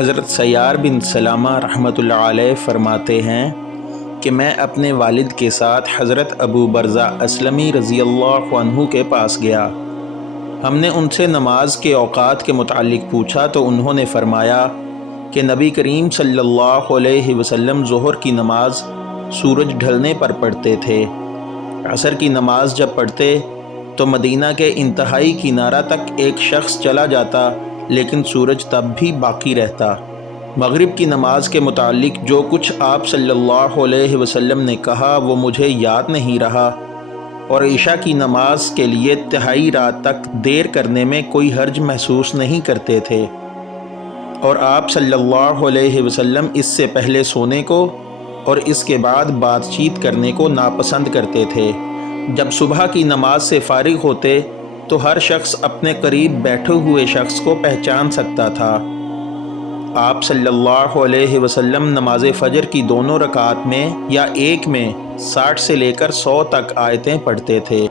حضرت سیار بن سلامہ رحمۃ اللہ علیہ فرماتے ہیں کہ میں اپنے والد کے ساتھ حضرت ابو برزہ اسلمی رضی اللہ عنہ کے پاس گیا۔ ہم نے ان سے نماز کے اوقات کے متعلق پوچھا تو انہوں نے فرمایا کہ نبی کریم صلی اللہ علیہ وسلم ظہر کی نماز سورج ڈھلنے پر پڑھتے تھے۔ عصر کی نماز جب پڑھتے تو مدینہ کے انتہائی کنارہ تک ایک شخص چلا جاتا لیکن سورج تب بھی باقی رہتا۔ مغرب کی نماز کے متعلق جو کچھ آپ صلی اللہ علیہ وسلم نے کہا وہ مجھے یاد نہیں رہا، اور عشاء کی نماز کے لیے تہائی رات تک دیر کرنے میں کوئی حرج محسوس نہیں کرتے تھے، اور آپ صلی اللہ علیہ وسلم اس سے پہلے سونے کو اور اس کے بعد بات چیت کرنے کو ناپسند کرتے تھے۔ جب صبح کی نماز سے فارغ ہوتے تو ہر شخص اپنے قریب بیٹھے ہوئے شخص کو پہچان سکتا تھا۔ آپ صلی اللہ علیہ وسلم نماز فجر کی دونوں رکعات میں یا ایک میں 60 سے لے کر 100 تک آیتیں پڑھتے تھے۔